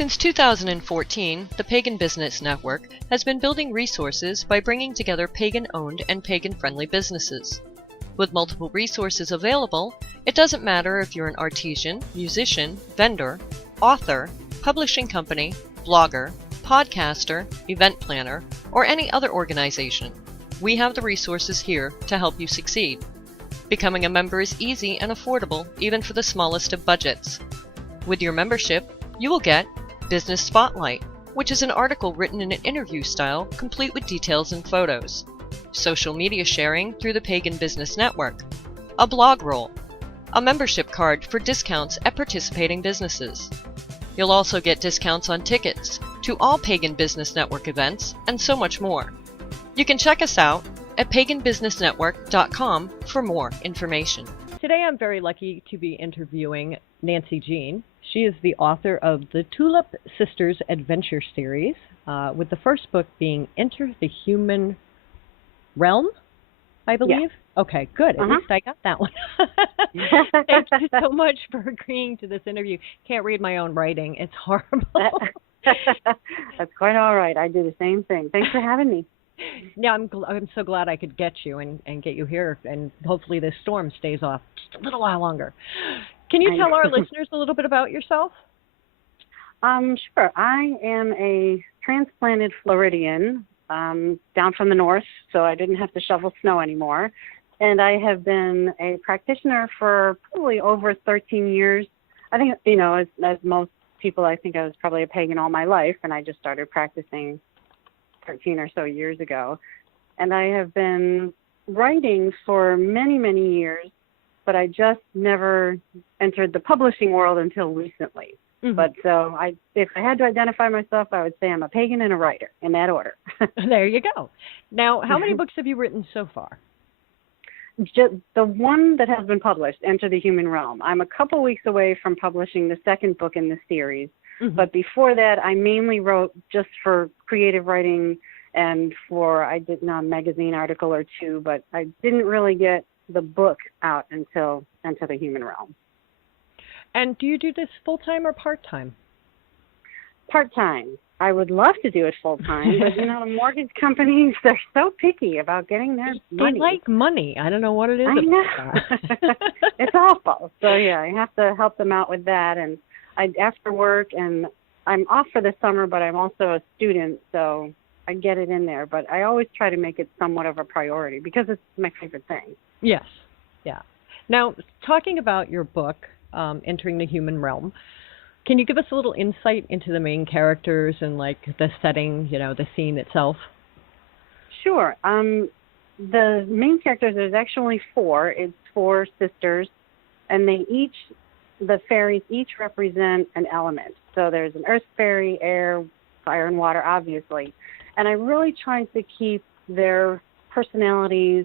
Since 2014, the Pagan Business Network has been building resources by bringing together pagan-owned and pagan-friendly businesses. With multiple resources available, it doesn't matter if you're an artisan, musician, vendor, author, publishing company, blogger, podcaster, event planner, or any other organization. We have the resources here to help you succeed. Becoming a member is easy and affordable, even for the smallest of budgets. With your membership, you will get Business Spotlight, which is an article written in an interview style, complete with details and photos. Social media sharing through the Pagan Business Network. A blog roll. A membership card for discounts at participating businesses. You'll also get discounts on tickets to all Pagan Business Network events, and so much more. You can check us out at paganbusinessnetwork.com for more information. Today I'm very lucky to be interviewing Nancy Jean. She is the author of the Tulip Sisters Adventure Series, with the first book being Enter the Human Realm, I believe. Yeah. Okay, good. At least I got that one. Thank you so much for agreeing to this interview. Can't read my own writing. It's horrible. That's quite all right. I do the same thing. Thanks for having me. Yeah, I'm so glad I could get you and get you here, and hopefully this storm stays off just a little while longer. Can you tell our listeners a little bit about yourself? Sure. I am a transplanted Floridian down from the north, so I didn't have to shovel snow anymore. And I have been a practitioner for probably over 13 years. I think, as most people, I think I was probably a pagan all my life, and I just started practicing 13 or so years ago. And I have been writing for many, many years, but I just never entered the publishing world until recently. Mm-hmm. But so if I had to identify myself, I would say I'm a pagan and a writer, in that order. There you go. Now, how many books have you written so far? Just the one that has been published, Enter the Human Realm. I'm a couple weeks away from publishing the second book in the series. Mm-hmm. But before that, I mainly wrote just for creative writing and I did a magazine article or two, but I didn't really get the book out until Enter the Human Realm. And do you do this full-time or part-time? Part-time. I would love to do it full-time, but, the mortgage companies, they're so picky about getting their money. They like money. I don't know what it is. I know. It's awful. So, yeah, I have to help them out with that. And after work, and I'm off for the summer, but I'm also a student, so I get it in there. But I always try to make it somewhat of a priority because it's my favorite thing. Yes. Yeah. Now, talking about your book, Entering the Human Realm, can you give us a little insight into the main characters and, the setting, the scene itself? Sure. The main characters, there's actually four. It's four sisters, and the fairies each represent an element. So there's an earth fairy, air, fire, and water, obviously. And I really tried to keep their personalities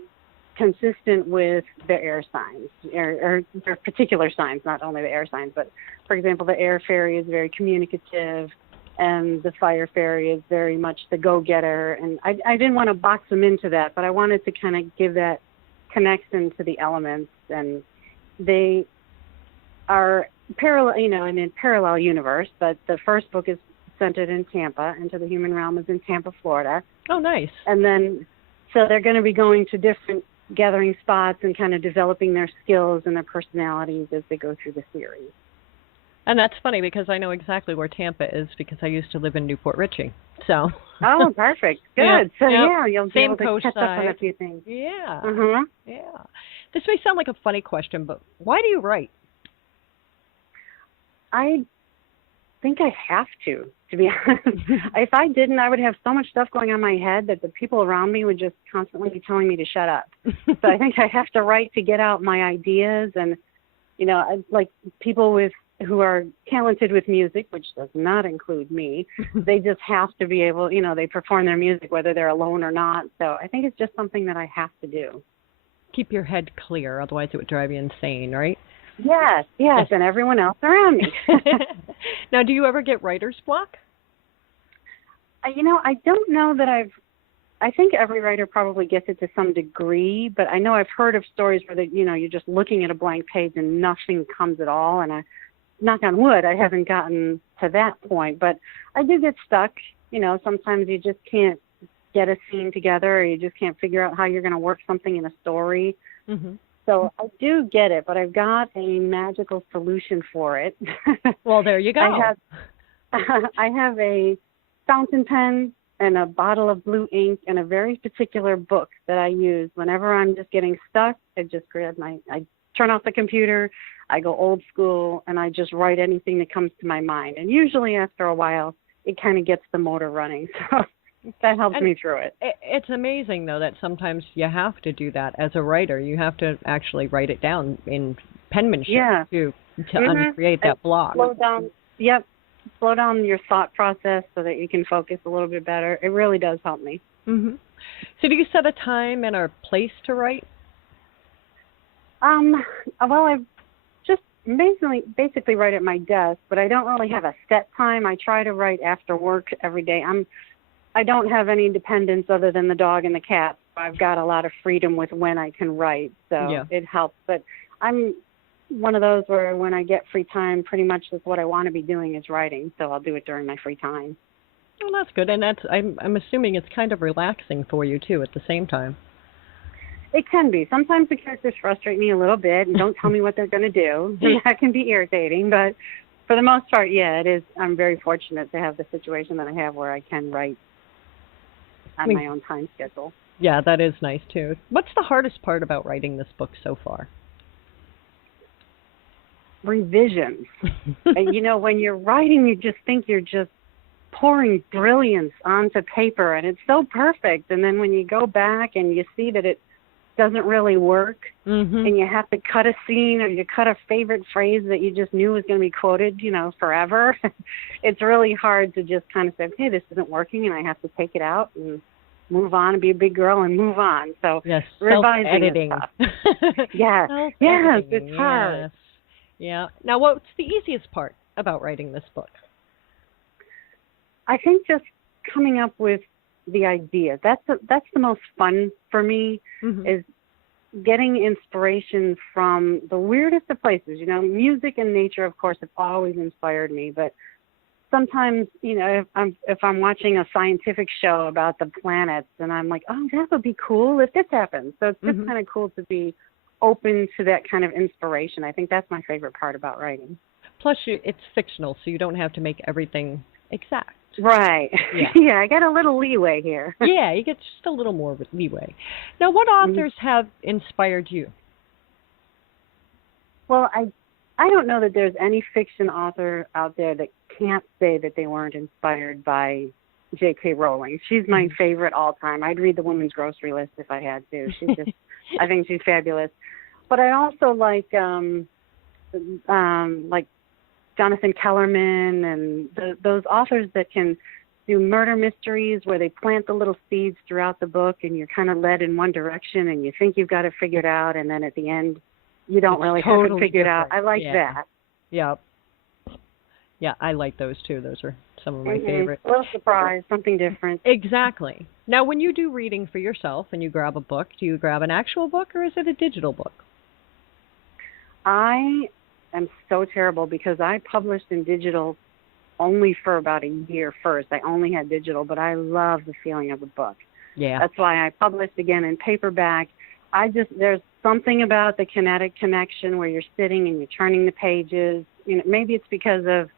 consistent with the air signs, or their particular signs, not only the air signs, but, for example, the air fairy is very communicative, and the fire fairy is very much the go-getter. And I didn't want to box them into that, but I wanted to kind of give that connection to the elements. And they are parallel, in a parallel universe, but the first book is centered in Tampa. Into the Human Realm is in Tampa, Florida. Oh, nice. And then, so they're going to be going to different gathering spots and kind of developing their skills and their personalities as they go through the series. And that's funny because I know exactly where Tampa is because I used to live in Newport Richie. So. Oh, perfect. Good. Yeah. So, you'll be able to catch up on a few things. Yeah. Mm-hmm. Yeah. This may sound like a funny question, but why do you write? I think I have to be honest. If I didn't, I would have so much stuff going on in my head that the people around me would just constantly be telling me to shut up. So I think I have to write to get out my ideas. And, like people who are talented with music, which does not include me, they just have to be able, they perform their music whether they're alone or not. So I think it's just something that I have to do. Keep your head clear, otherwise it would drive you insane, right? Yes, and everyone else around me. Now, do you ever get writer's block? I don't know that I think every writer probably gets it to some degree, but I know I've heard of stories where you're just looking at a blank page and nothing comes at all. And knock on wood, I haven't gotten to that point, but I do get stuck. You know, sometimes you just can't get a scene together, or you just can't figure out how you're going to work something in a story. Mm-hmm. So I do get it, but I've got a magical solution for it. Well, there you go. I have a fountain pen and a bottle of blue ink and a very particular book that I use whenever I'm just getting stuck. I just grab I turn off the computer, I go old school, and I just write anything that comes to my mind. And usually after a while, it kind of gets the motor running. So that helps me through it. It's amazing, though, that sometimes you have to do that as a writer. You have to actually write it down in penmanship to uncreate that block. Slow down. Yep. Slow down your thought process so that you can focus a little bit better. It really does help me. Mm-hmm. So do you set a time and a place to write? Well, I just basically write at my desk, but I don't really have a set time. I try to write after work every day. I don't have any dependents other than the dog and the cat. I've got a lot of freedom with when I can write, so it helps. But I'm one of those where when I get free time, pretty much that's what I want to be doing is writing, so I'll do it during my free time. Well, that's good, and I'm assuming it's kind of relaxing for you, too, at the same time. It can be. Sometimes the characters frustrate me a little bit and don't tell me what they're going to do. And that can be irritating, but for the most part, yeah, it is. I'm very fortunate to have the situation that I have where I can write on my own time schedule. Yeah, that is nice, too. What's the hardest part about writing this book so far? Revisions. And, you know, when you're writing, you just think you're just pouring brilliance onto paper, and it's so perfect. And then when you go back and you see that it doesn't really work, and you have to cut a scene or you cut a favorite phrase that you just knew was going to be quoted, you know, forever, it's really hard to just kind of say, hey, this isn't working, and I have to take it out and move on and be a big girl and move on. So self-editing. Yes, it's hard. Yes. Yeah. Now, what's the easiest part about writing this book? I think just coming up with the idea. That's the most fun for me, is getting inspiration from the weirdest of places. You know, music and nature, of course, have always inspired me, but sometimes, you know, if I'm watching a scientific show about the planets, and I'm like, oh, that would be cool if this happens. So it's just kind of cool to be open to that kind of inspiration. I think that's my favorite part about writing. Plus, it's fictional, so you don't have to make everything exact. Right. Yeah, I got a little leeway here. Yeah, you get just a little more leeway. Now, what authors have inspired you? Well, I don't know that there's any fiction author out there that can't say that they weren't inspired by J.K. Rowling. She's my favorite all time. I'd read the Woman's Grocery List if I had to. She's just, I think she's fabulous. But I also like Jonathan Kellerman and those authors that can do murder mysteries where they plant the little seeds throughout the book and you're kind of led in one direction and you think you've got it figured out, and then at the end you don't really have it figured out. I like that. Yeah. Yeah, I like those too. Those are some of my favorites. A little surprise, something different. Exactly. Now, when you do reading for yourself and you grab a book, do you grab an actual book or is it a digital book? I am so terrible because I published in digital only for about a year first. I only had digital, but I love the feeling of the book. Yeah. That's why I published again in paperback. There's something about the kinetic connection where you're sitting and you're turning the pages. You know, maybe it's because of,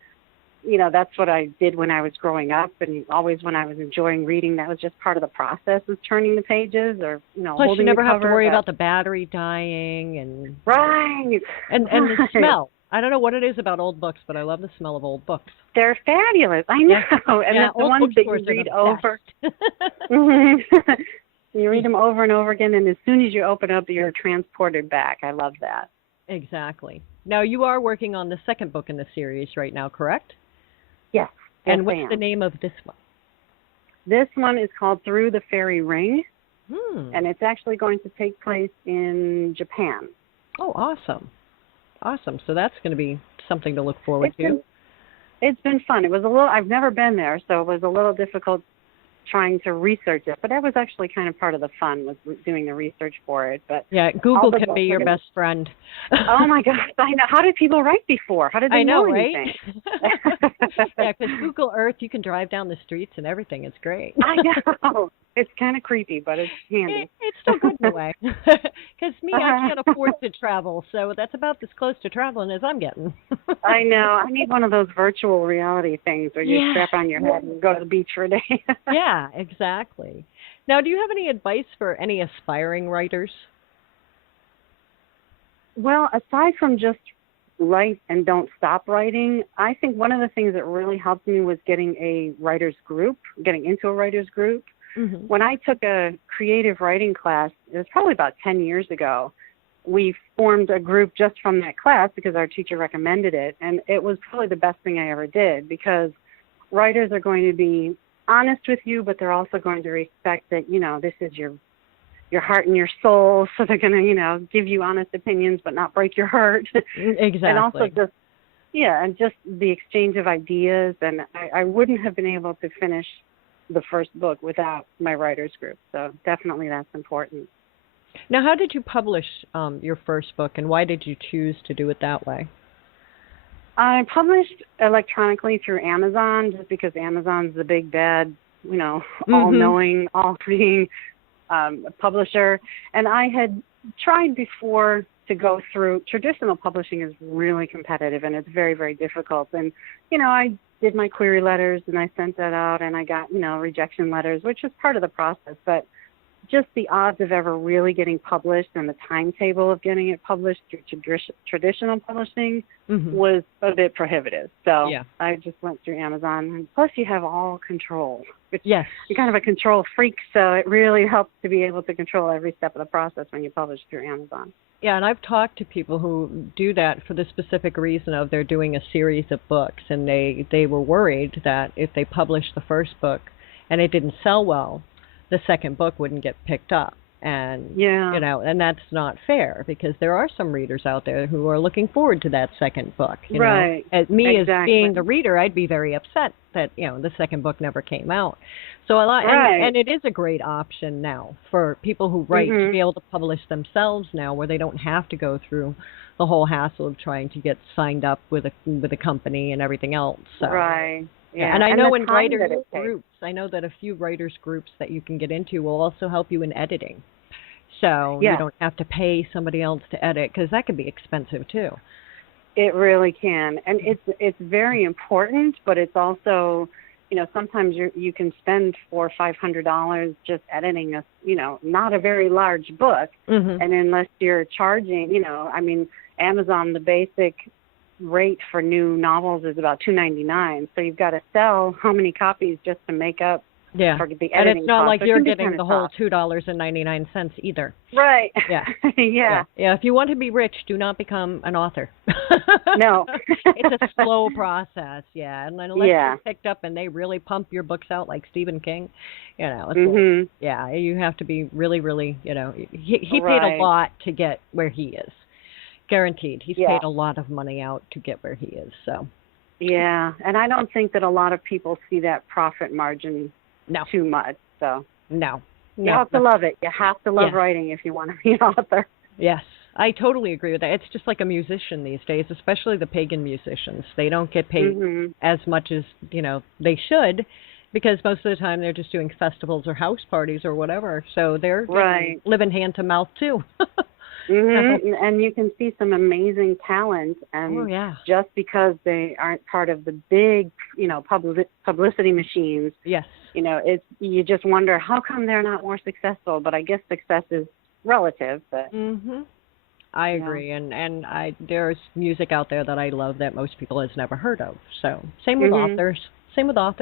you know, that's what I did when I was growing up, and always when I was enjoying reading, that was just part of the process, was turning the pages or, you know, plus holding you never the cover. have to worry about the battery dying and right. And the smell. I don't know what it is about old books, but I love the smell of old books. They're fabulous. I know. Yeah. And yeah, the ones that you read over. You read them over and over again, and as soon as you open up, you're transported back. I love that. Exactly. Now, you are working on the second book in the series right now, correct? Yes. And what's the name of this one? This one is called Through the Fairy Ring, and it's actually going to take place in Japan. Oh, awesome. Awesome. So that's going to be something to look forward to. It's been fun. It was I've never been there, so it was a little difficult trying to research it. But that was actually kind of part of the fun, was doing the research for it. But yeah, Google can be your best friend. Oh my gosh, I know. How did people write before? How did they know anything? Right? Yeah, because Google Earth, you can drive down the streets and everything. It's great. I know. It's kind of creepy, but it's handy. It's still good in a way. Because I can't afford to travel, so that's about as close to traveling as I'm getting. I know. I need one of those virtual reality things where you strap on your head and go to the beach for a day. Yeah, exactly. Now, do you have any advice for any aspiring writers? Well, aside from just write and don't stop writing, I think one of the things that really helped me was getting into a writer's group. Mm-hmm. When I took a creative writing class, it was probably about 10 years ago, we formed a group just from that class because our teacher recommended it. And it was probably the best thing I ever did, because writers are going to be honest with you, but they're also going to respect that, this is your heart and your soul. So they're going to, give you honest opinions, but not break your heart. Exactly. And also just the exchange of ideas. And I wouldn't have been able to finish the first book without my writers group. So definitely that's important. Now, how did you publish your first book, and why did you choose to do it that way? I published electronically through Amazon, just because Amazon's the big bad, all-knowing, all-seeing publisher. And I had tried before to go through. Traditional publishing is really competitive, and it's very, very difficult. And, I did my query letters, and I sent that out, and I got, rejection letters, which is part of the process. But just the odds of ever really getting published and the timetable of getting it published through traditional publishing was a bit prohibitive. So I just went through Amazon. And plus, you have all control. Yes. You're kind of a control freak, so it really helps to be able to control every step of the process when you publish through Amazon. Yeah, and I've talked to people who do that for the specific reason of they're doing a series of books, and they were worried that if they published the first book and it didn't sell well, the second book wouldn't get picked up. And, and that's not fair, because there are some readers out there who are looking forward to that second book. Right. As being the reader, I'd be very upset that, the second book never came out. So a lot, and it is a great option now for people who write to be able to publish themselves now, where they don't have to go through the whole hassle of trying to get signed up with a company and everything else. So. Right. Yeah, and I know in writers groups, I know that a few writers groups that you can get into will also help you in editing. So you don't have to pay somebody else to edit, because that can be expensive too. It really can. And it's very important, but it's also, sometimes you can spend $400 or $500 just editing a, not a very large book. And unless you're charging, Amazon, the basic rate for new novels is about $2.99. So you've got to sell how many copies just to make up for the editing and it's not cost. like you're getting the whole $2.99 either. Right. Yeah. Yeah. If you want to be rich, do not become an author. No. It's a slow process. Yeah. And unless you're picked up and they really pump your books out like Stephen King, it's you have to be really, really, he paid a lot to get where he is. Guaranteed. He's paid a lot of money out to get where he is. So. Yeah. And I don't think that a lot of people see that profit margin too much. So. No. You have to love it. You have to love writing if you want to be an author. Yes. I totally agree with that. It's just like a musician these days, especially the pagan musicians. They don't get paid as much as, they should, because most of the time they're just doing festivals or house parties or whatever. So they're living hand to mouth too. And you can see some amazing talent, and just because they aren't part of the big, publicity machines, you just wonder how come they're not more successful. But I guess success is relative. But I agree, and there's music out there that I love that most people has never heard of. So same with authors.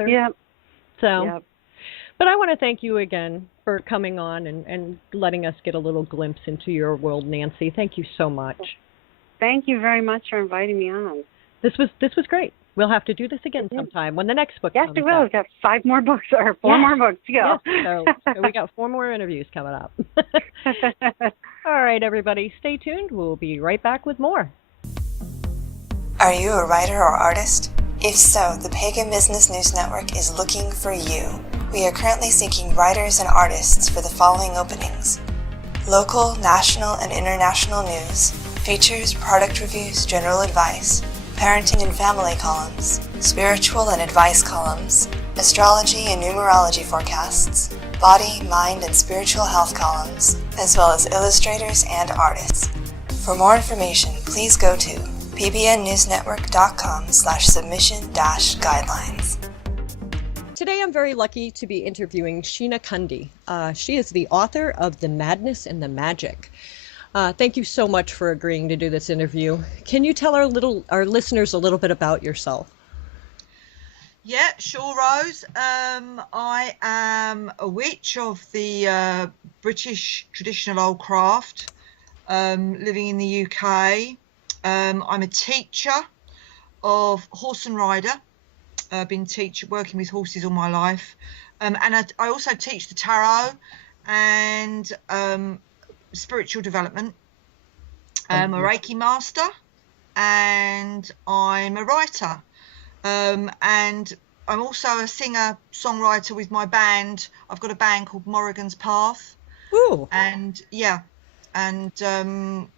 Yeah. So. But I want to thank you again for coming on and letting us get a little glimpse into your world, Nancy. Thank you so much. Thank you very much for inviting me on. This was great. We'll have to do this again sometime when the next book comes out. Yes, we will. We've got 5 more books, or 4 more books to go. Yes. So we got 4 more interviews coming up. All right, everybody, stay tuned. We'll be right back with more. Are you a writer or artist? If so, the Pagan Business News Network is looking for you. We are currently seeking writers and artists for the following openings: local, national, and international news, features, product reviews, general advice, parenting and family columns, spiritual and advice columns, astrology and numerology forecasts, body, mind, and spiritual health columns, as well as illustrators and artists. For more information, please go to pbnnewsnetwork.com/submission-guidelines. Today I'm very lucky to be interviewing Sheena Cundy. She is the author of The Madness and the Magic. Thank you so much for agreeing to do this interview. Can you tell our listeners a little bit about yourself? Yeah, sure, Rose. I am a witch of the British traditional old craft, living in the UK. I'm a teacher of horse and rider. I've been working with horses all my life. And I also teach the tarot and spiritual development. I'm a Reiki master and I'm a writer. And I'm also a singer-songwriter with my band. I've got a band called Morrigan's Path. Ooh. And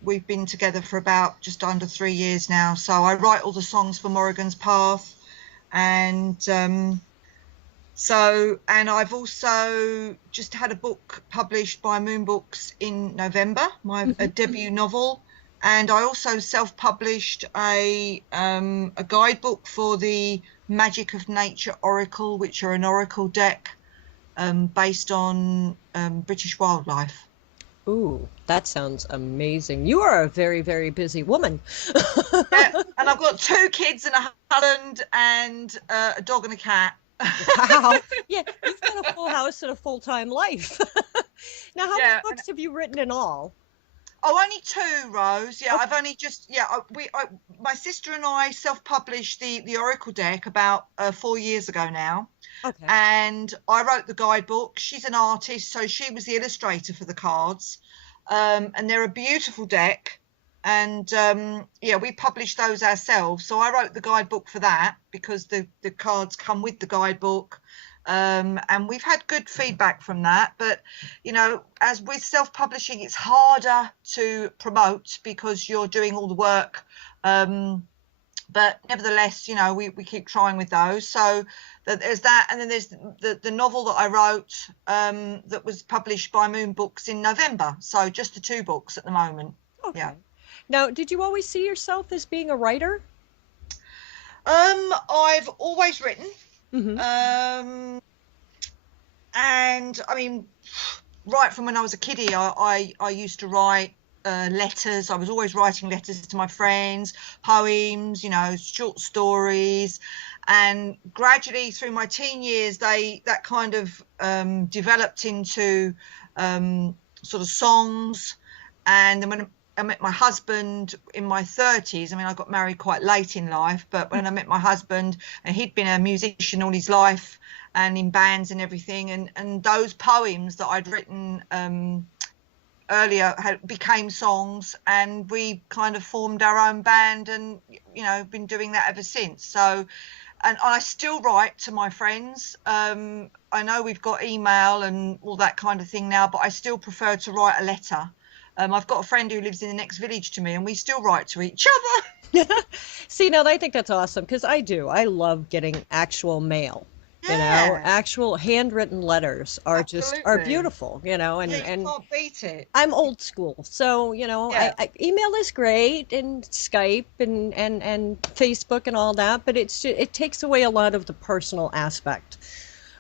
we've been together for about just under 3 years now. So I write all the songs for Morrigan's Path. And I've also just had a book published by Moon Books in November, a debut novel. And I also self-published a guidebook for the Magic of Nature Oracle, which are an oracle deck based on British wildlife. Ooh, that sounds amazing. You are a very, very busy woman. Yeah, and I've got 2 kids and a husband and a dog and a cat. Wow. Yeah, you've got a full house and a full-time life. Now, how many books have you written in all? Oh, only 2, Rose. Yeah, okay. I've only just my sister and I self-published the Oracle deck about 4 years ago now. Okay. And I wrote the guidebook. She's an artist, so she was the illustrator for the cards. And they're a beautiful deck. And we published those ourselves. So I wrote the guidebook for that because the cards come with the guidebook. And we've had good feedback from that, but as with self-publishing, it's harder to promote because you're doing all the work, but nevertheless we keep trying with those. So there's that, and then there's the novel that I wrote that was published by Moon Books in November. So just the 2 books at the moment. Okay. Yeah. Now, did you always see yourself as being a writer? I've always written. Mm-hmm. And I mean, right from when I was a kiddie, I used to write letters. I was always writing letters to my friends, poems, short stories, and gradually through my teen years, that kind of developed into sort of songs. And then when I met my husband in my 30s. I mean, I got married quite late in life, but when I met my husband, and he'd been a musician all his life and in bands and everything, and those poems that I'd written earlier became songs, and we kind of formed our own band, and been doing that ever since. So, and I still write to my friends. I know we've got email and all that kind of thing now, but I still prefer to write a letter. I've got a friend who lives in the next village to me, and we still write to each other. See, now I think that's awesome, because I do. I love getting actual mail. Yeah. Actual handwritten letters are beautiful, and you can't beat it. I'm old school, so email is great, and Skype and Facebook and all that, but it takes away a lot of the personal aspect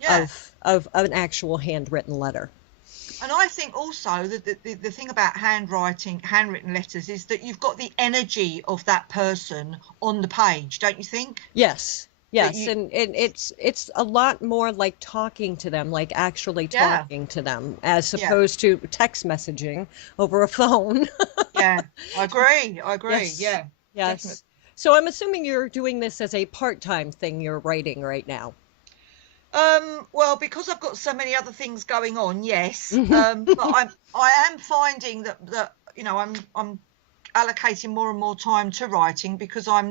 of an actual handwritten letter. And I think also that the thing about handwritten letters is that you've got the energy of that person on the page, don't you think? Yes. And it's a lot more like talking to them, like actually talking to them, as opposed to text messaging over a phone. Yeah, I agree. Yes. Yes. Definitely. So I'm assuming you're doing this as a part-time thing you're writing right now. Well, because I've got so many other things going on, yes. But I am finding that I'm allocating more and more time to writing, because I'm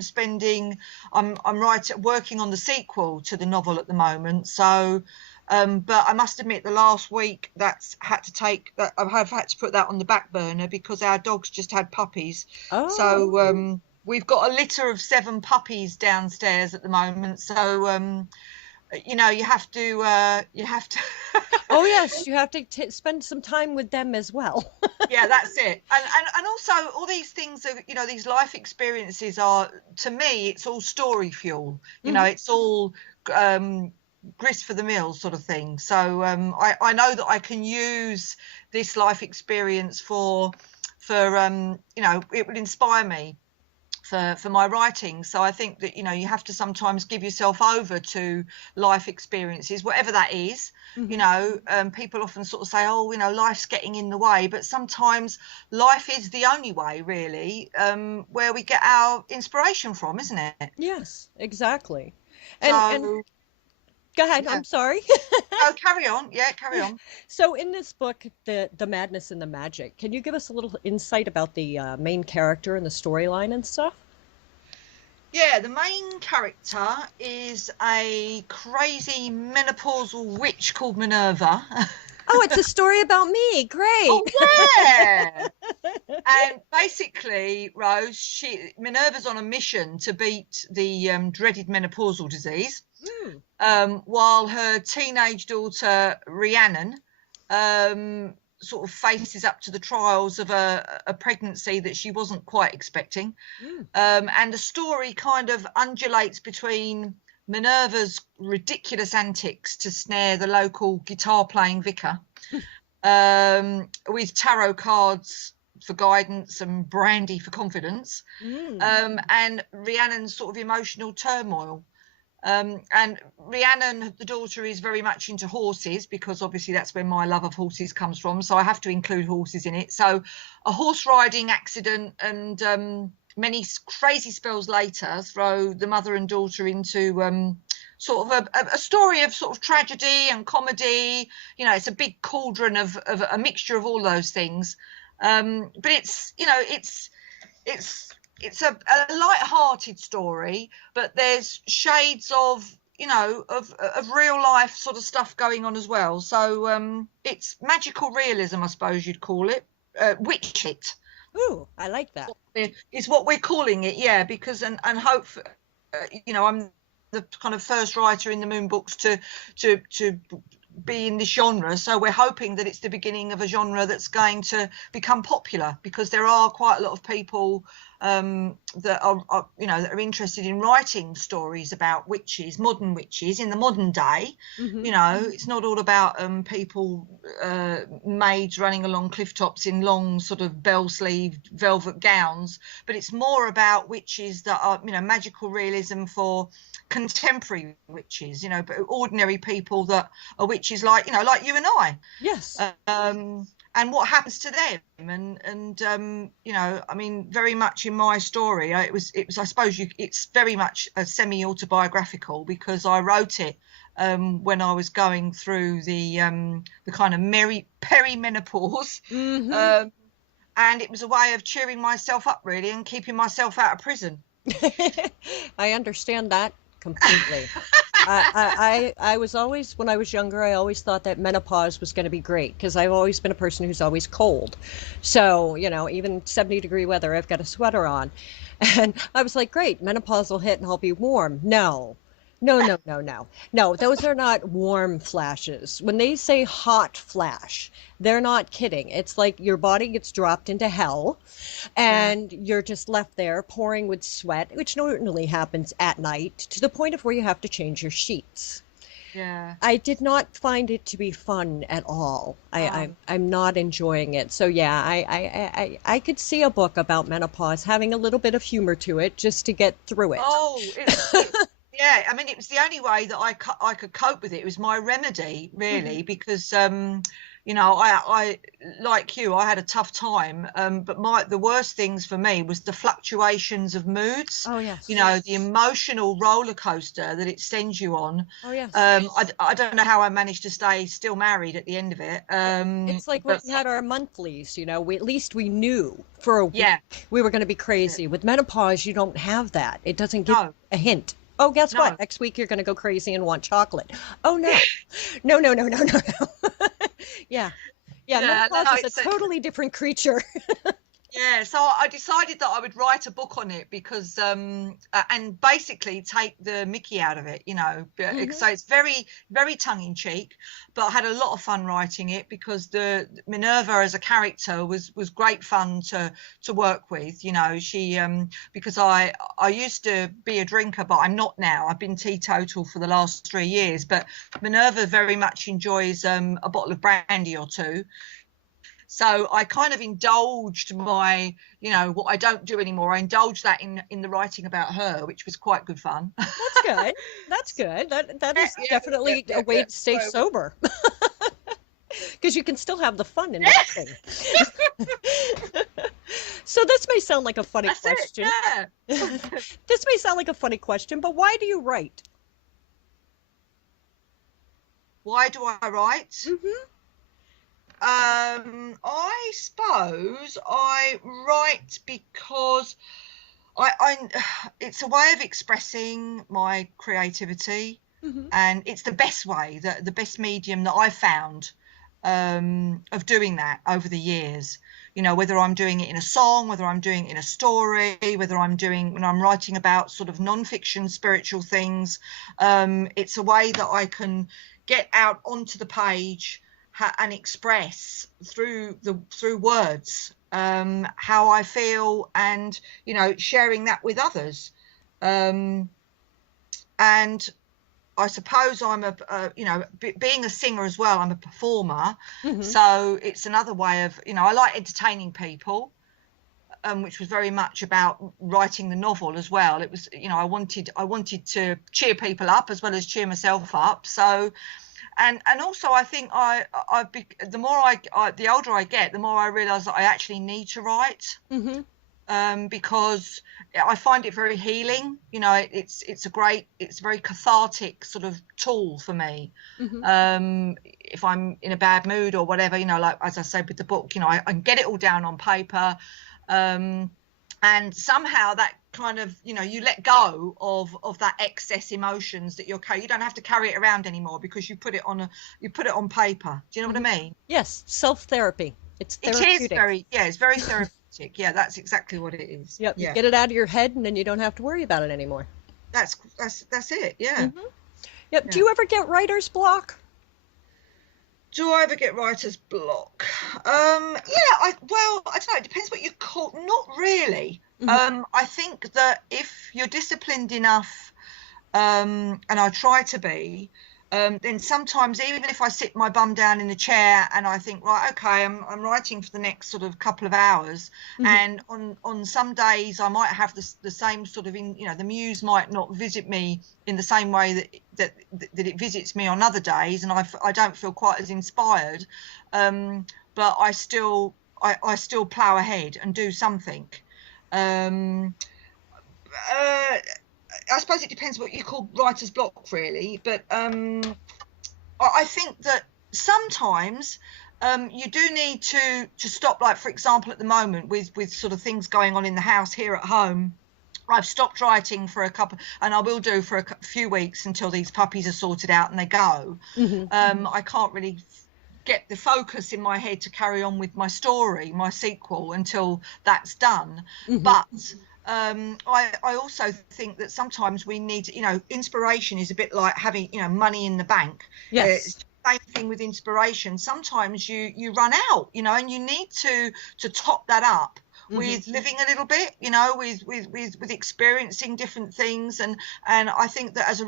working on the sequel to the novel at the moment. So But I must admit, the last week I've had to put that on the back burner because our dogs just had puppies. Oh. So we've got a litter of 7 puppies downstairs at the moment. So you have to Oh yes, you have to spend some time with them as well. Yeah, that's it. And also all these things are, these life experiences are, to me, it's all story fuel. It's all grist for the mill sort of thing. So I know that I can use this life experience for it would inspire me for my writing. So I think that you have to sometimes give yourself over to life experiences, whatever that is. People often sort of say, oh, life's getting in the way, but sometimes life is the only way, really, where we get our inspiration from, isn't it? Yes, exactly. And go ahead. Yeah. I'm sorry. Oh, carry on. Yeah, carry on. So in this book, the madness and the magic, can you give us a little insight about the main character and the storyline and stuff? Yeah, the main character is a crazy menopausal witch called Minerva. Oh, it's a story about me. Great. Oh, yeah. And basically, Rose, Minerva's on a mission to beat the dreaded menopausal disease, while her teenage daughter, Rhiannon, sort of faces up to the trials of a pregnancy that she wasn't quite expecting. And the story kind of undulates between Minerva's ridiculous antics to snare the local guitar-playing vicar, with tarot cards for guidance and brandy for confidence, and Rhiannon's sort of emotional turmoil. And Rhiannon, the daughter, is very much into horses because obviously that's where my love of horses comes from. So I have to include horses in it. So a horse riding accident and many crazy spells later throw the mother and daughter into sort of a story of sort of tragedy and comedy. It's a big cauldron of a mixture of all those things. But it's a light-hearted story, but there's shades of real life sort of stuff going on as well. So it's magical realism, I suppose you'd call it. Witch it. Ooh, I like that. Is what we're calling it, yeah. Because and hope, I'm the kind of first writer in the Moon books to be in this genre, so we're hoping that it's the beginning of a genre that's going to become popular, because there are quite a lot of people that are interested in writing stories about witches, modern witches in the modern day. It's not all about people, maids running along cliff tops in long sort of bell-sleeved velvet gowns, but it's more about witches that are magical realism for contemporary witches, but ordinary people that are witches like you and I. Yes. And what happens to them, and I mean, very much in my story, it was I suppose it's very much a semi-autobiographical, because I wrote it when I was going through the kind of perimenopause, and it was a way of cheering myself up, really, and keeping myself out of prison. I understand that completely. I was always, when I was younger, I always thought that menopause was going to be great, because I've always been a person who's always cold. So, even 70-degree weather, I've got a sweater on. And I was like, great, menopause will hit and I'll be warm. No, those are not warm flashes. When they say hot flash, they're not kidding. It's like your body gets dropped into hell and you're just left there pouring with sweat, which normally happens at night, to the point of where you have to change your sheets. Yeah. I did not find it to be fun at all. I'm not enjoying it. So yeah, I could see a book about menopause having a little bit of humor to it just to get through it. Oh, yeah, I mean, it was the only way that I could cope with it. It was my remedy, really, because I like you, I had a tough time, but the worst things for me was the fluctuations of moods. Oh yes. The emotional roller coaster that it sends you on. Oh yes. I don't know how I managed to stay still married at the end of it. It's like when we had our monthlies, at least we knew for a week we were going to be crazy. With menopause, you don't have that. It doesn't give a hint. Oh, guess No. what? Next week you're going to go crazy and want chocolate. Oh no. No, no, no, no, no, no. Yeah. Yeah, Yeah, no, menopause is a it's totally different creature. yeah, so I decided that I would write a book on it because, and basically take the Mickey out of it, you know. So it's very, very tongue in cheek, but I had a lot of fun writing it because the Minerva as a character was great fun to work with. You know, she because I used to be a drinker, but I'm not now. I've been teetotal for the last 3 years, but Minerva very much enjoys a bottle of brandy or two. So I kind of indulged my, you know, what I don't do anymore. I indulged that in the writing about her, which was quite good fun. That's good. That's good. That is definitely a way to stay So, sober. Because you can still have the fun in writing. So this may sound like a funny that's question. it, yeah. This may sound like a funny question, but why do you write? Why do I write? Mm-hmm. I suppose I write because I it's a way of expressing my creativity, Mm-hmm. and it's the best way, the best medium that I've found of doing that over the years. You know, whether I'm doing it in a song, whether I'm doing it in a story, whether when I'm writing about sort of non-fiction spiritual things, it's a way that I can get out onto the page and express through words how I feel, and you know, sharing that with others. And I suppose I'm you know, being a singer as well, I'm a performer. Mm-hmm. So it's another way of, you know, I like entertaining people, which was very much about writing the novel as well. It was, you know, I wanted to cheer people up as well as cheer myself up. So, and also I think the older I get, the more I realise that I actually need to write. Mm-hmm. Because I find it very healing. You know, it's a very cathartic sort of tool for me. Mm-hmm. If I'm in a bad mood or whatever, you know, like as I said with the book, you know, I can get it all down on paper, and somehow that kind of, you know, you let go of that excess emotions that you don't have to carry it around anymore because you put it on paper. Do you know what I mean? Yes, self-therapy. It's therapeutic. It's very therapeutic. Yeah, that's exactly what it is. Yep, Yeah. you get it out of your head and then you don't have to worry about it anymore. That's it. Yeah. Mm-hmm. Yep. Yeah. Do you ever get writer's block? Do I ever get writer's block? I don't know. It depends what you call. Not really. Mm-hmm. I think that if you're disciplined enough, and I try to be, then sometimes even if I sit my bum down in the chair and I think, right, okay, I'm writing for the next sort of couple of hours, and on some days I might have the same sort of, you know, the muse might not visit me in the same way that it visits me on other days, and I don't feel quite as inspired, but I still plough ahead and do something. I suppose it depends what you call writer's block, really. But I think that sometimes you do need to stop. Like, for example, at the moment with sort of things going on in the house here at home, I've stopped writing for a couple, and I will do for a few weeks until these puppies are sorted out and they go. Mm-hmm. I can't really get the focus in my head to carry on with my story, my sequel, until that's done. Mm-hmm. But I also think that sometimes we need, you know, inspiration is a bit like having, you know, money in the bank. Yes. Same thing with inspiration. Sometimes you run out, you know, and you need to top that up with living a little bit, you know, with experiencing different things, and I think that as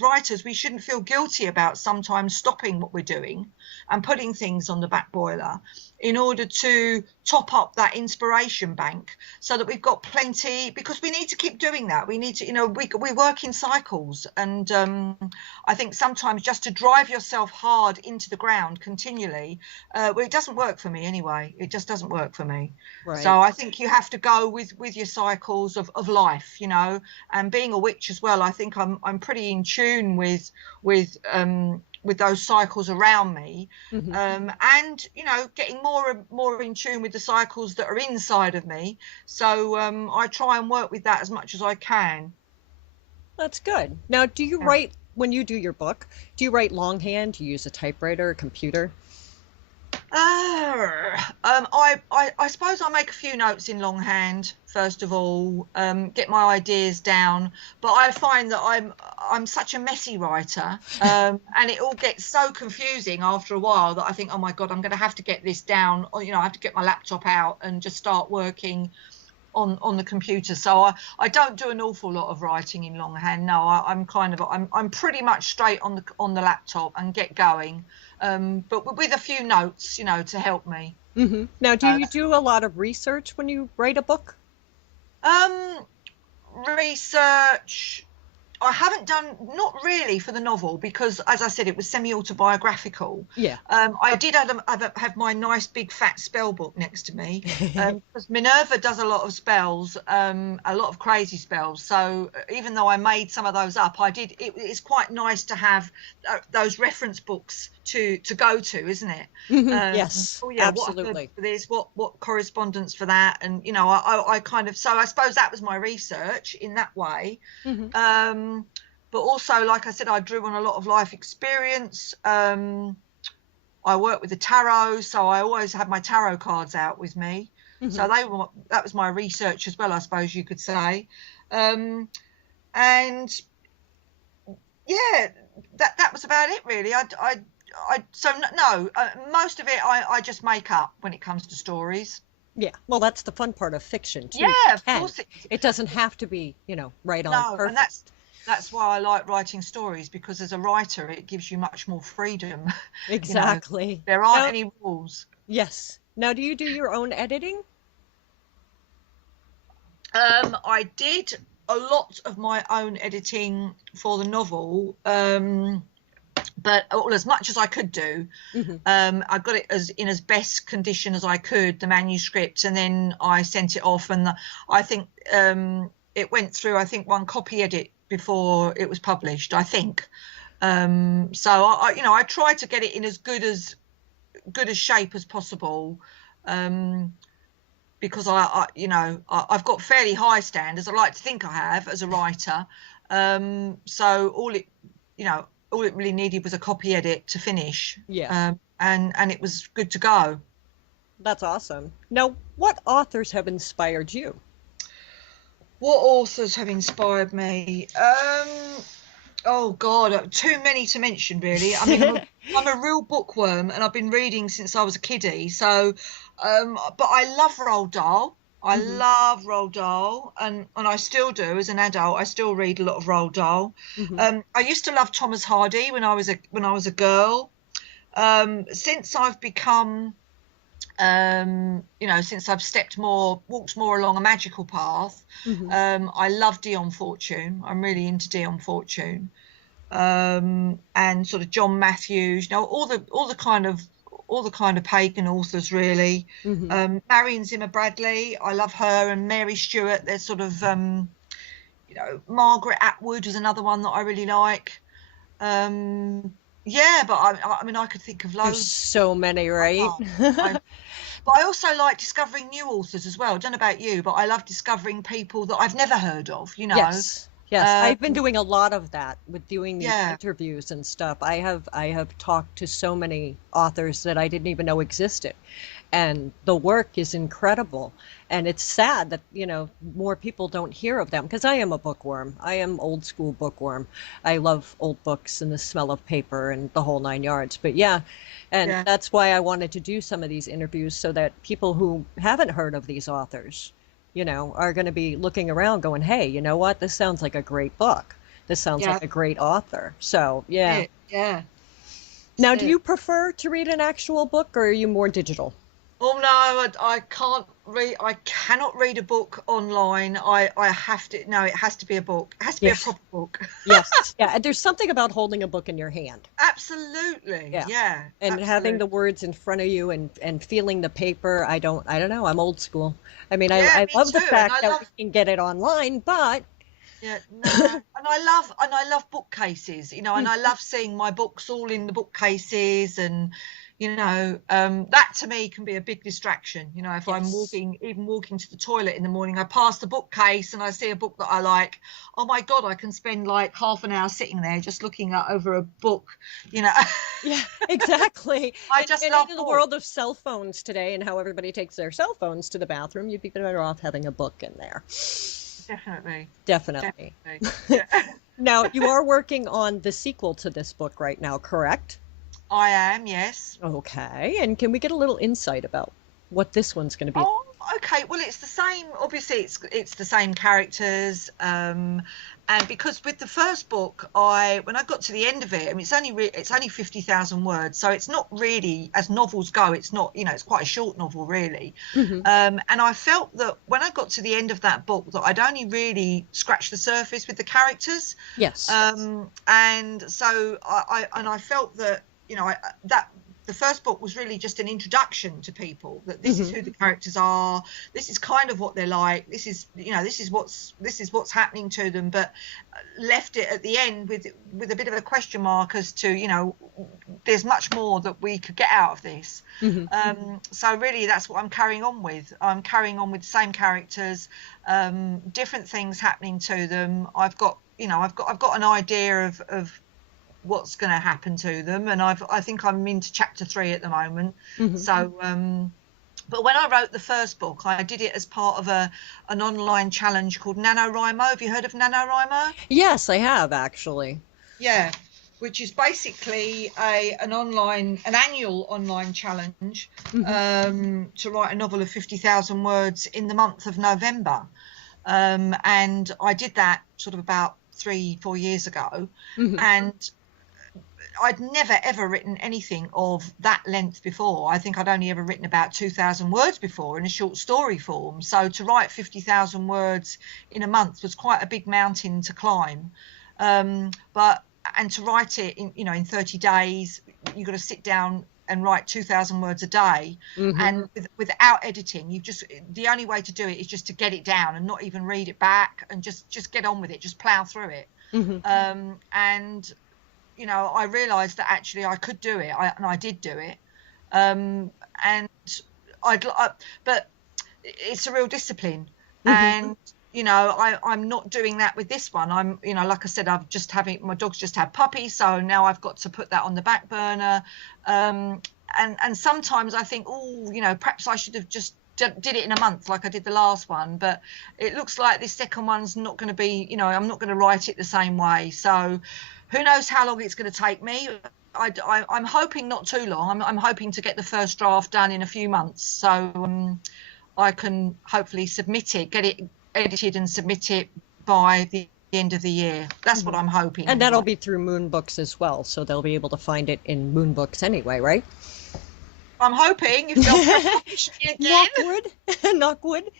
writers, we shouldn't feel guilty about sometimes stopping what we're doing and putting things on the back boiler in order to top up that inspiration bank, so that we've got plenty, because we need to keep doing that. We need to, you know, we work in cycles, and I think sometimes just to drive yourself hard into the ground continually, well, it doesn't work for me anyway. It just doesn't work for me. Right. So I think you have to go with your cycles of life, you know. And being a witch as well, I think I'm pretty in tune with those cycles around me, and you know, getting more in tune with the cycles that are inside of me. So I try and work with that as much as I can. That's good. Now, do you Yeah. write when you do your book? Do you write longhand? Do you use a typewriter, a computer? I suppose I make a few notes in longhand first of all, get my ideas down. But I find that I'm such a messy writer, and it all gets so confusing after a while that I think, oh my God, I'm going to have to get this down. Or, I have to get my laptop out and just start working on the computer. So I don't do an awful lot of writing in longhand. No, I'm pretty much straight on the laptop and get going. But with a few notes, to help me. Now, do Uh, you do a lot of research when you write a book? um, Research. I haven't done, not really for the novel, because as I said, it was semi-autobiographical. Yeah. I did have my nice big fat spell book next to me, because Minerva does a lot of spells, a lot of crazy spells. So even though I made some of those up, it's quite nice to have those reference books to go to, isn't it? Yes, Oh yeah, what I heard absolutely. for this, what correspondence for that, and I kind of, so I suppose that was my research in that way. But also, like I said, I drew on a lot of life experience. I work with the tarot, so I always had my tarot cards out with me. So that was my research as well, I suppose you could say. And yeah, that was about it really. Most of it I just make up when it comes to stories. Yeah, well, that's the fun part of fiction too. Yeah, of And course it doesn't have to be, right on no, and perfect. that's why I like writing stories, because as a writer it gives you much more freedom. you know Exactly. there aren't Now, any rules. yes. Now, do you do your own editing? I did a lot of my own editing for the novel, but as much as I could do. I got it as best condition as I could, the manuscript, and then I sent it off, and I think it went through, I think, one copy edit before it was published, I think. So I tried to get it in as good as shape as possible, because I've got fairly high standards. I like to think I have as a writer. So all it really needed was a copy edit to finish. Yeah. And it was good to go. That's awesome. Now, what authors have inspired you? What authors have inspired me? Oh God, too many to mention, really. I mean, I'm a real bookworm, and I've been reading since I was a kiddie. So, but I love Roald Dahl. I love Roald Dahl, and I still do as an adult. I still read a lot of Roald Dahl. I used to love Thomas Hardy when I was a girl. Since I've become, since I've walked more along a magical path, I love Dion Fortune. I'm really into Dion Fortune, and sort of John Matthews. All the kind of pagan authors, really. Marion Zimmer Bradley, I love her, and Mary Stewart. They're sort of, Margaret Atwood is another one that I really like. Yeah, but I mean, I could think of loads. There's so many, right? But I also like discovering new authors as well. I don't know about you, but I love discovering people that I've never heard of, Yes. I've been doing a lot of that with doing these interviews and stuff. I have talked to so many authors that I didn't even know existed. And the work is incredible. And it's sad that, more people don't hear of them, because I am a bookworm. I am old school bookworm. I love old books and the smell of paper and the whole nine yards. But that's why I wanted to do some of these interviews, so that people who haven't heard of these authors, are going to be looking around going, hey, you know what? This sounds like a great book. This sounds like a great author. So, yeah. Yeah. Now, do you prefer to read an actual book, or are you more digital? Oh no, I can't read. I cannot read a book online. I have to. No, it has to be a book. It has to be a proper book. Yes. Yeah. And there's something about holding a book in your hand. Absolutely. Yeah. And absolutely. having the words in front of you and feeling the paper. I don't know. I'm old school. I mean, I love the fact that we can get it online, but. Yeah, no, and I love bookcases, and I love seeing my books all in the bookcases, and That to me can be a big distraction. If I'm walking to the toilet in the morning, I pass the bookcase and I see a book that I like. Oh my God, I can spend like half an hour sitting there just looking over a book. Yeah, exactly. I just love in the world of cell phones today and how everybody takes their cell phones to the bathroom, you'd be better off having a book in there. Definitely. Yeah. Now, you are working on the sequel to this book right now, correct? I am, yes. Okay, and can we get a little insight about what this one's going to be? Oh, okay. Well, it's the same. Obviously, it's the same characters. And because with the first book, when I got to the end of it, I mean, it's only 50,000 words, so it's not really, as novels go, it's not, it's quite a short novel, really. And I felt that when I got to the end of that book, that I'd only really scratched the surface with the characters. Yes. And so I felt that, that the first book was really just an introduction to people, that this is who the characters are, this is kind of what they're like, this is what's happening to them, but left it at the end with a bit of a question mark as to, there's much more that we could get out of this. So really that's what I'm carrying on with. I'm carrying on with the same characters, different things happening to them. I've got an idea of what's going to happen to them, and I think I'm into chapter 3 at the moment. So but when I wrote the first book, I did it as part of an online challenge called NaNoWriMo. Have you heard of NaNoWriMo? Yes, I have, actually. Yeah, which is basically an annual online challenge to write a novel of 50,000 words in the month of November. And I did that sort of about 3-4 years ago, and I'd never ever written anything of that length before. I think I'd only ever written about 2,000 words before in a short story form. So to write 50,000 words in a month was quite a big mountain to climb. And to write it in 30 days, you've got to sit down and write 2,000 words a day, and without editing. The only way to do it is just to get it down and not even read it back, and just get on with it, just plow through it. And I realized that actually I could do it, and I did do it. But it's a real discipline. And I'm not doing that with this one. I'm like I said, my dog's just had puppies, so now I've got to put that on the back burner. And sometimes I think, perhaps I should have just did it in a month like I did the last one, but it looks like this second one's not going to be, I'm not going to write it the same way. So who knows how long it's going to take me. I'm hoping not too long. I'm hoping to get the first draft done in a few months, so I can hopefully get it edited and submit it by the end of the year. That's what I'm hoping. And that'll be through Moon Books as well, so they'll be able to find it in Moon Books anyway, right? I'm hoping, if they'll publish me again. Knock wood.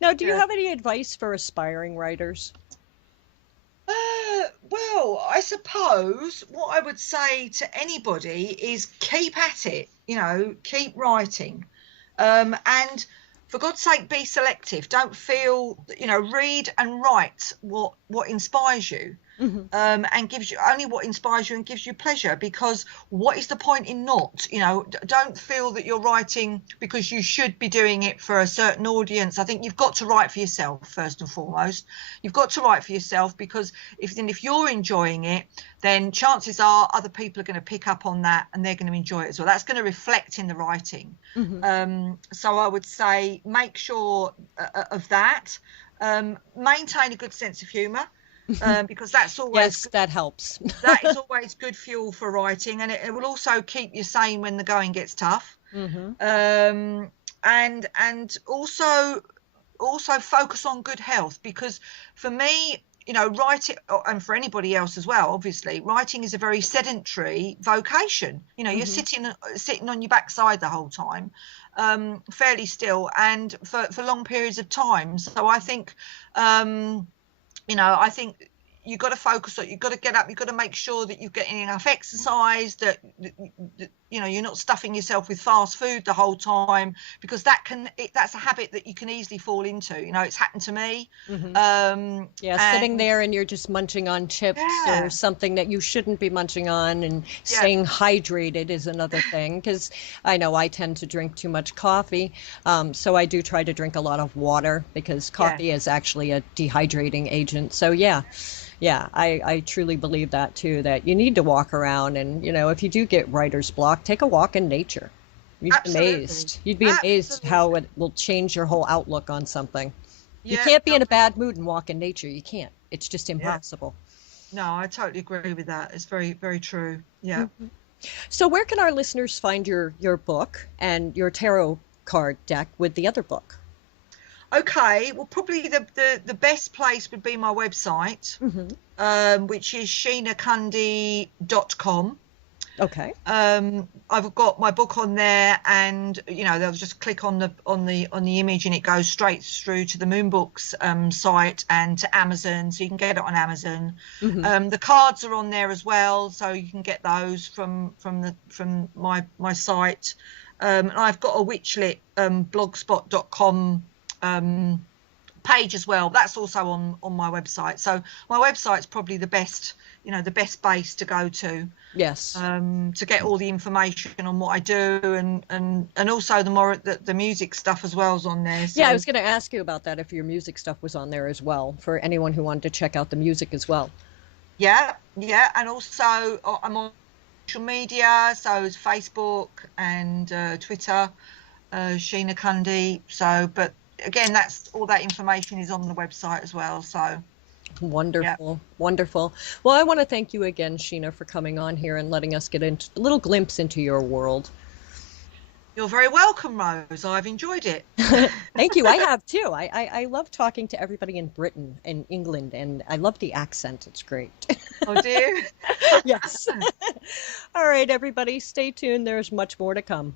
Now, do you have any advice for aspiring writers? Well, I suppose what I would say to anybody is keep at it, keep writing. And for God's sake, be selective. Don't feel, read and write what inspires you. And gives you only what inspires you and gives you pleasure, because what is the point in not? Don't feel that you're writing because you should be doing it for a certain audience. I think you've got to write for yourself first and foremost. You've got to write for yourself, because if you're enjoying it, then chances are other people are going to pick up on that and they're going to enjoy it as well. That's going to reflect in the writing. So I would say make sure of that. Maintain a good sense of humour. Because that's always that helps. That is always good fuel for writing, and it will also keep you sane when the going gets tough. And also focus on good health, because for me, writing, and for anybody else as well, obviously, writing is a very sedentary vocation. You're sitting on your backside the whole time, fairly still, and for long periods of time. So I think I think you've got to focus on, you've got to get up, you've got to make sure that you're getting enough exercise, that you know, you're not stuffing yourself with fast food the whole time, because that's a habit that you can easily fall into. You know, it's happened to me. Yeah, sitting there and you're just munching on chips or something that you shouldn't be munching on, and staying hydrated is another thing, because I know I tend to drink too much coffee, so I do try to drink a lot of water, because coffee is actually a dehydrating agent. So I truly believe that too, that you need to walk around, and, you know, if you do get writer's block, take a walk in nature. You'd be amazed how it will change your whole outlook on something. You can't be in a bad mood and walk in nature. You can't. It's just impossible. No, I totally agree with that. It's very, very true. Yeah. So where can our listeners find your book and your tarot card deck with the other book? Okay, well, probably the best place would be my website, which is sheenacundy.com. Okay. I've got my book on there, and you know, they'll just click on the image, and it goes straight through to the Moonbooks site and to Amazon, so you can get it on Amazon. The cards are on there as well, so you can get those from my site. And I've got a Witchlit blogspot.com page as well. That's also on my website. So my website's probably the best base to go to. Yes. To get all the information on what I do, and also the music stuff as well is on there. So. Yeah, I was going to ask you about that, if your music stuff was on there as well, for anyone who wanted to check out the music as well. Yeah, and also I'm on social media, so it's Facebook and Twitter, Sheena Cundy. So, but again, that's all that information is on the website as well. So. Wonderful. Wonderful. Well, I want to thank you again, Sheena, for coming on here and letting us get a little glimpse into your world. You're very welcome, Rose. I've enjoyed it. Thank you. I have too. I love talking to everybody in Britain and England, and I love the accent. It's great. Oh, do you? Yes. All right, everybody, stay tuned. There's much more to come.